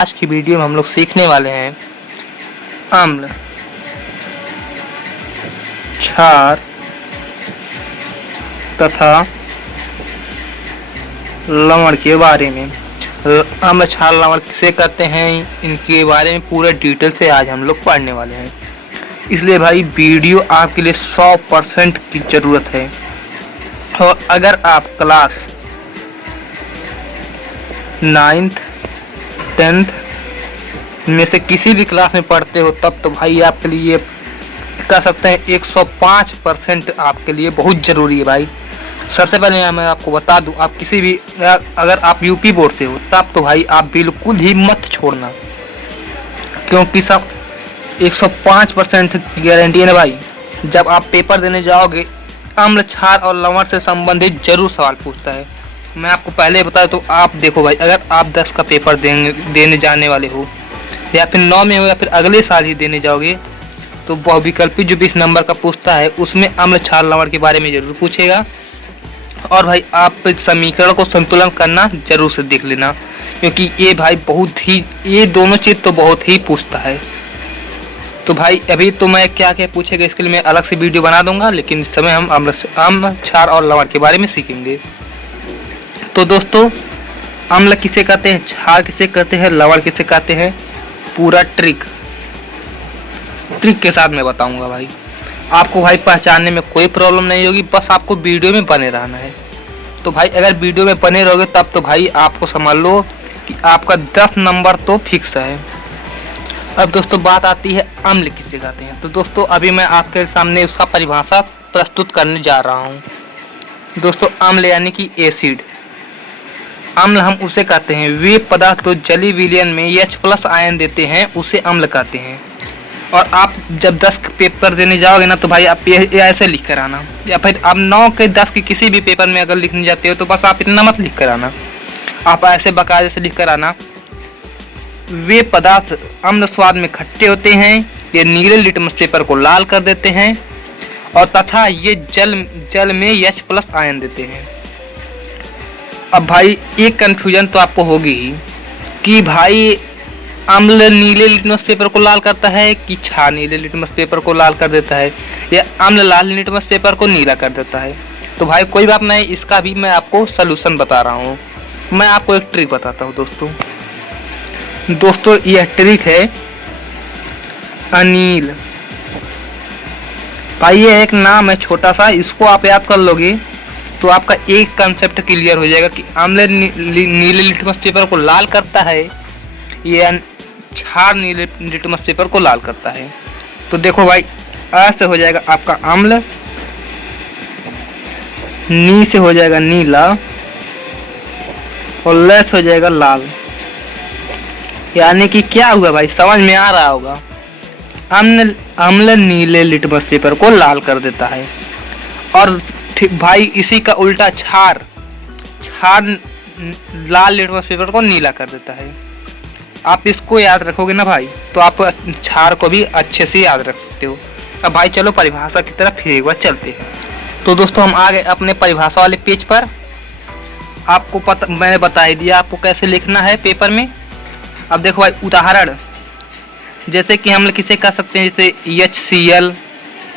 आज की वीडियो में हम लोग सीखने वाले हैं अम्ल, क्षार तथा लवण के बारे में। अम्ल, क्षार, लवण किसे कहते हैं, इनके बारे में पूरे डिटेल से आज हम लोग पढ़ने वाले हैं। इसलिए भाई वीडियो आपके लिए 100% की ज़रूरत है। और अगर आप क्लास 9th 10th में से किसी भी क्लास में पढ़ते हो तब तो भाई आपके लिए कह सकते हैं 105% आपके लिए बहुत ज़रूरी है भाई। सबसे पहले मैं आपको बता दूं, आप किसी भी अगर आप यूपी बोर्ड से हो तब तो भाई आप बिल्कुल ही मत छोड़ना, क्योंकि सब 105% की गारंटी है ना भाई। जब आप पेपर देने जाओगे अम्ल, क्षार और लवण से संबंधित जरूर सवाल पूछता है। मैं आपको पहले बता दूं, आप देखो भाई, अगर आप 10 का पेपर देने जाने वाले हो या फिर 9 में हो या फिर अगले साल ही देने जाओगे तो बहुविकल्पी जो 20 नंबर का पूछता है उसमें अम्ल, क्षार, लवण के बारे में जरूर पूछेगा। और भाई आप समीकरण को संतुलन करना जरूर से देख लेना, क्योंकि ये भाई ये दोनों चीज तो बहुत ही पूछता है। तो भाई अभी तो मैं क्या क्या पूछेगा इसके लिए मैं अलग से वीडियो बना दूंगा, लेकिन इस समय हम अम्ल, क्षार और लवण के बारे में सीखेंगे। तो दोस्तों, अम्ल किसे कहते हैं, क्षार किसे कहते हैं, लवण किसे कहते हैं, पूरा ट्रिक के साथ मैं बताऊंगा भाई। आपको भाई पहचानने में कोई प्रॉब्लम नहीं होगी, बस आपको वीडियो में बने रहना है। तो भाई अगर वीडियो में बने रहोगे तब तो भाई आपको समझ लो कि आपका 10 नंबर तो फिक्स है। अब दोस्तों बात आती है अम्ल किसे कहते हैं। तो दोस्तों अभी मैं आपके सामने उसका परिभाषा प्रस्तुत करने जा रहा हूँ। दोस्तों अम्ल यानी कि एसिड। अम्ल हम उसे कहते हैं वे पदार्थ तो जलीय विलयन में H+ आयन देते हैं, उसे अम्ल कहते हैं। और आप जब 10 के पेपर देने जाओगे ना तो भाई आप ये ऐसे लिख कर आना, या फिर आप 9 के 10 के किसी भी पेपर में अगर लिखने जाते हो तो बस आप इतना मत लिख कर आना, आप ऐसे बकायदे से लिख कर आना, वे पदार्थ अम्ल स्वाद में खट्टे होते हैं, ये नीले लिटमस पेपर को लाल कर देते हैं और तथा ये जल में H+ आयन देते हैं। अब भाई एक कंफ्यूजन तो आपको होगी ही कि भाई अम्ल नीले लिटमस पेपर को लाल करता है कि क्षार नीले लिटमस पेपर को लाल कर देता है, या अम्ल लाल लिटमस पेपर को नीला कर देता है। तो भाई कोई बात नहीं, इसका भी मैं आपको सलूशन बता रहा हूँ। मैं आपको एक ट्रिक बताता हूँ दोस्तों यह ट्रिक है अनील। भाई ये एक नाम है छोटा सा, इसको आप याद कर लोगे तो आपका एक कंसेप्ट क्लियर हो जाएगा कि अम्ल नीले लिटमस पेपर को लाल करता है या क्षार नीले लिटमस पेपर को लाल करता है। तो देखो भाई ऐसे हो जाएगा आपका अम्ल, नी से हो जाएगा नीला और ल से हो जाएगा लाल। यानी कि क्या हुआ भाई, समझ में आ रहा होगा। अम्ल नीले लिटमस पेपर को लाल कर देता है और भाई इसी का उल्टा क्षार लाल लिटमस पेपर को नीला कर देता है। आप इसको याद रखोगे ना भाई तो आप क्षार को भी अच्छे से याद रख सकते हो। अब भाई चलो परिभाषा की तरफ फिर एक बार चलते हैं। तो दोस्तों हम आ गए अपने परिभाषा वाले पेज पर। आपको मैंने बता ही दिया आपको कैसे लिखना है पेपर में। अब देखो भाई उदाहरण, जैसे कि हम किसे कह सकते हैं, जैसे HCl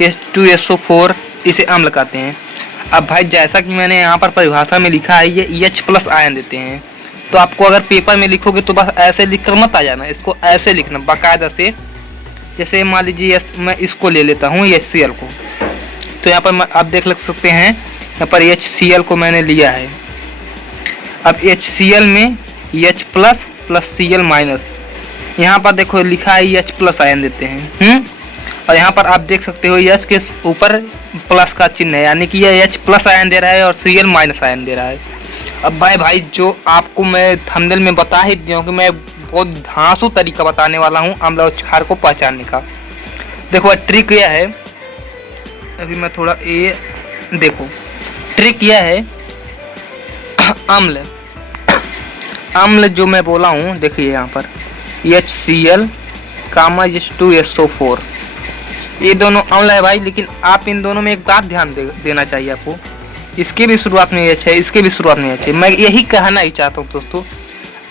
H2SO4 इसे अम्ल कहते हैं। अब भाई जैसा कि मैंने यहाँ पर परिभाषा में लिखा है ये H+ आयन देते हैं, तो आपको अगर पेपर में लिखोगे तो बस ऐसे लिखकर मत आ जाना, इसको ऐसे लिखना बाकायदा से। जैसे मान लीजिए मैं इसको ले लेता हूँ HCl को, तो यहाँ पर आप देख सकते हैं यहाँ पर HCl को मैंने लिया है। अब HCl में H+ प्लस Cl-, यहाँ पर देखो लिखा है H+ आयन देते हैं। और यहाँ पर आप देख सकते हो H के ऊपर प्लस का चिन्ह है, यानी कि यह H+ आयन दे रहा है और Cl- आयन दे रहा है। अब भाई जो आपको मैं थंबनेल में बता ही दिया हूँ कि मैं बहुत धांसू तरीका बताने वाला हूँ अम्ल और क्षार को पहचानने का। देखो ट्रिक यह है, अभी मैं थोड़ा ये देखो, ट्रिक यह है अम्ल जो मैं बोला हूँ, देखिए यहाँ पर HCl, H2SO4 ये दोनों अम्ल है भाई। लेकिन आप इन दोनों में एक बात ध्यान देना चाहिए आपको, इसके भी शुरुआत में H है, इसके भी शुरुआत में H है। मैं यही कहना ही चाहता हूँ दोस्तों,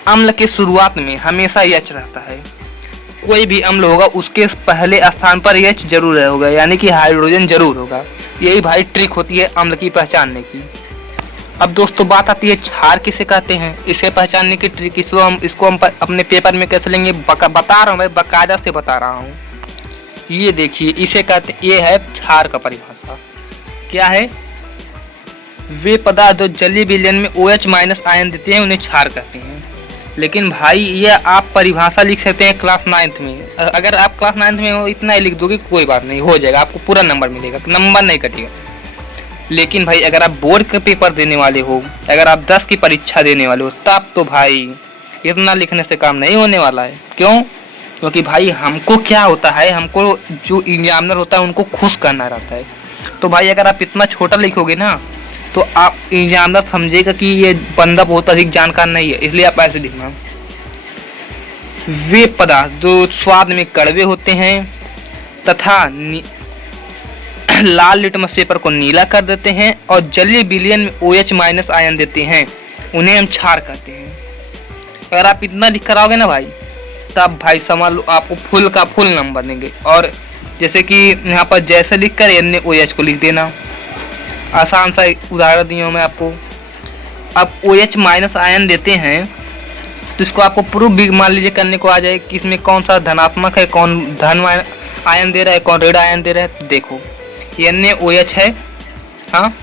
अम्ल के शुरुआत में हमेशा एच रहता है। कोई भी अम्ल होगा उसके पहले स्थान पर एच जरूर होगा, यानी कि हाइड्रोजन जरूर होगा। यही भाई ट्रिक होती है अम्ल की पहचानने की। अब दोस्तों बात आती है क्षार किसे कहते हैं। इसे पहचानने की ट्रिक इसको हम अपने पेपर में कैसे लेंगे बता रहा हूँ भाई, बाकायदा से बता रहा हूँ। ये देखिए इसे कहते, ये है क्षार का परिभाषा। क्या है? वे पदार्थ जो जलीय विलयन में OH माइनस आयन देते हैं उन्हें क्षार कहते हैं। लेकिन भाई ये आप परिभाषा लिख सकते हैं क्लास 9th में। अगर आप क्लास 9th में हो इतना ही लिख दोगे कोई बात नहीं, हो जाएगा, आपको पूरा नंबर मिलेगा, नंबर नहीं कटेगा। लेकिन भाई अगर आप बोर्ड के पेपर देने वाले हो, अगर आप 10 की परीक्षा देने वाले हो, तब तो भाई इतना लिखने से काम नहीं होने वाला है। क्यों? क्योंकि भाई हमको क्या होता है, हमको जो एग्जामिनर होता है उनको खुश करना रहता है। तो भाई अगर आप इतना छोटा लिखोगे ना तो आप एग्जामिनर समझेगा कि ये बंदा बहुत अधिक जानकार नहीं है, इसलिए आप ऐसे लिखना। वे पदार्थ जो स्वाद में कड़वे होते हैं तथा लाल लिटमस पेपर को नीला कर देते हैं और जलीय विलयन में OH माइनस आयन देते हैं, उन्हें हम क्षार कहते हैं। अगर आप इतना लिख कर आओगे ना भाई, तब भाई समझ लो आपको फुल का फुल नंबर देंगे। और जैसे कि यहाँ पर जैसे लिख कर NaOH को लिख देना, आसान सा उदाहरण दिया हूँ मैं आपको। अब OH माइनस आयन देते हैं तो इसको आपको प्रूफ भी मान लीजिए करने को आ जाए कि इसमें कौन सा धनात्मक है, कौन धन आयन दे रहा है, कौन ऋण आयन दे रहा है। तो देखो NaOH है, हाँ।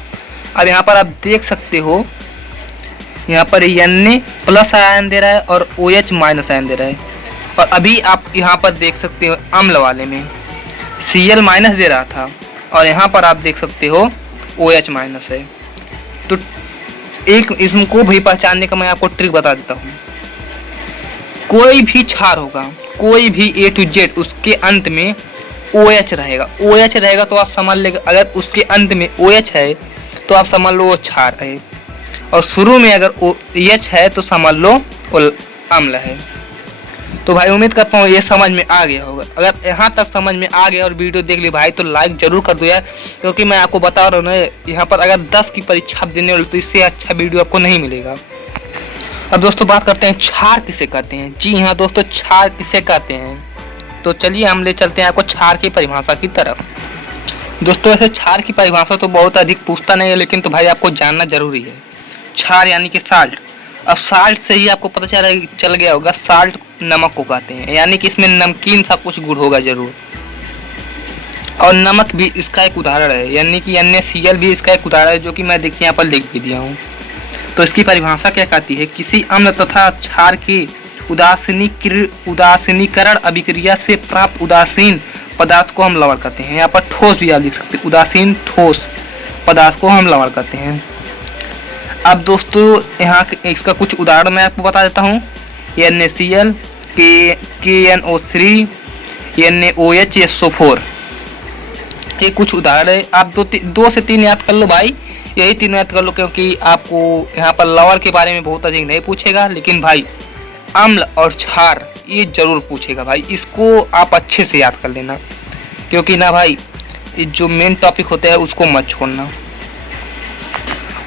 अब यहाँ पर आप देख सकते हो यहाँ पर Na प्लस आयन दे रहा है और OH माइनस आयन दे रहा है। और अभी आप यहाँ पर देख सकते हो अम्ल वाले में Cl माइनस दे रहा था और यहाँ पर आप देख सकते हो OH माइनस है। तो एक इसको भी पहचानने का मैं आपको ट्रिक बता देता हूँ। कोई भी क्षार होगा, कोई भी A to Z, उसके अंत में OH रहेगा। OH रहेगा तो आप समझ लेगा, अगर उसके अंत में OH है तो आप समझ लो वो क्षार है, और शुरू में अगर OH है तो समझ लो वो अम्ल है। तो भाई उम्मीद करता हूँ ये समझ में आ गया होगा। अगर यहाँ तक समझ में आ गया और वीडियो देख ली भाई तो लाइक जरूर कर दो यार, क्योंकि मैं आपको बता रहा हूँ ना, यहाँ पर अगर 10 की परीक्षा देने वाले तो इससे अच्छा वीडियो आपको नहीं मिलेगा। अब दोस्तों बात करते हैं क्षार किसे कहते हैं। जी हाँ दोस्तों, क्षार किसे कहते हैं, तो चलिए हम ले चलते हैं आपको क्षार की परिभाषा की तरफ। दोस्तों ऐसे क्षार की परिभाषा तो बहुत अधिक पूछता नहीं है, लेकिन तो भाई आपको जानना जरूरी है। क्षार यानी कि साल्ट। अब साल्ट से ही आपको पता चल गया होगा, साल्ट नमक को कहते हैं, यानी कि इसमें नमकीन सा कुछ गुण होगा जरूर। और नमक भी इसका एक उदाहरण है, यानी कि NaCl भी इसका एक उदाहरण है, जो कि मैं देखिए यहाँ पर लिख भी दिया हूँ। तो इसकी परिभाषा क्या कहती है? किसी अम्ल तथा क्षार की उदासीनीकरण अभिक्रिया से प्राप्त उदासीन पदार्थ को हम लवण कहते हैं। यहाँ पर ठोस भी आप लिख सकते हैं, उदासीन ठोस पदार्थ को हम लवण कहते हैं। अब दोस्तों यहाँ इसका कुछ उदाहरण मैं आपको बता देता हूँ। NaCl, KNO3, NaOH, SO4, ये कुछ उदाहरण है। आप 2 से 3 याद कर लो भाई, यही 3 याद कर लो, क्योंकि आपको यहाँ पर लवण के बारे में बहुत अधिक नहीं पूछेगा, लेकिन भाई अम्ल और क्षार ये जरूर पूछेगा भाई। इसको आप अच्छे से याद कर लेना, क्योंकि ना भाई जो मेन टॉपिक होता है उसको मत छोड़ना।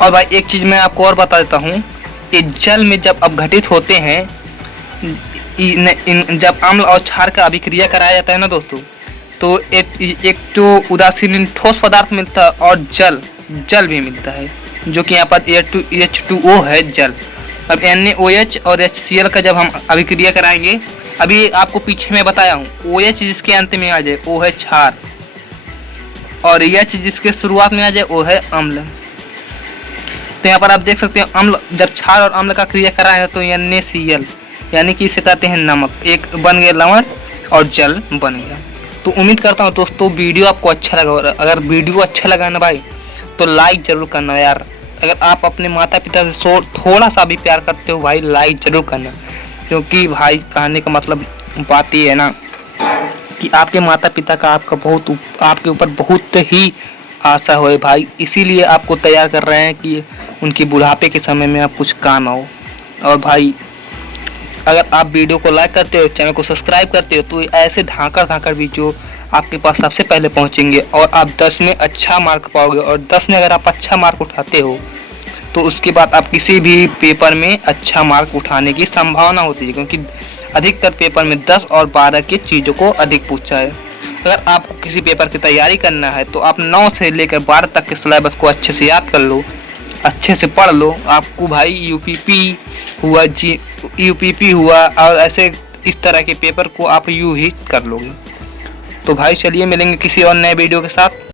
और भाई एक चीज़ मैं आपको और बता देता हूँ कि जल में जब अपघटित होते हैं, जब अम्ल और क्षार का अभिक्रिया कराया जाता है ना दोस्तों, तो एक तो उदासीन ठोस पदार्थ मिलता है और जल भी मिलता है, जो कि यहाँ पर H2O है, जल। अब NaOH और HCl का जब हम अभिक्रिया कराएंगे, अभी आपको पीछे मैं बताया हूँ, OH जिसके अंत में आ जाए वो है क्षार, और H जिसके शुरुआत में आ जाए वो है अम्ल। तो यहाँ पर आप देख सकते हैं अम्ल, जब क्षार और अम्ल का क्रिया कराएगा तो NaCl, यानी कि इसे कहते हैं नमक, एक बन गया लवण और जल बन गया। तो उम्मीद करता हूँ दोस्तों वीडियो आपको अच्छा लगा, और अगर वीडियो अच्छा लगा ना भाई तो लाइक जरूर करना यार। अगर आप अपने माता पिता से थोड़ा सा भी प्यार करते हो भाई, लाइक जरूर करना, क्योंकि भाई कहने का मतलब बात ये है ना कि आपके माता पिता का आपके ऊपर बहुत ही आशा हो भाई, इसीलिए आपको तैयार कर रहे हैं कि उनकी बुढ़ापे के समय में आप कुछ काम आओ। और भाई अगर आप वीडियो को लाइक करते हो, चैनल को सब्सक्राइब करते हो, तो ऐसे धाकर वीडियो आपके पास सबसे पहले पहुंचेंगे और आप 10 में अच्छा मार्क पाओगे। और 10 में अगर आप अच्छा मार्क उठाते हो तो उसके बाद आप किसी भी पेपर में अच्छा मार्क उठाने की संभावना होती है, क्योंकि अधिकतर पेपर में 10 और 12 की चीज़ों को अधिक पूछा है। अगर आपको किसी पेपर की तैयारी करना है तो आप 9 से लेकर 12 तक के सिलेबस को अच्छे से याद कर लो, अच्छे से पढ़ लो। आपको भाई यूपीपी हुआ और ऐसे इस तरह के पेपर को आप यूं ही कर लोगे। तो भाई चलिए मिलेंगे किसी और नए वीडियो के साथ।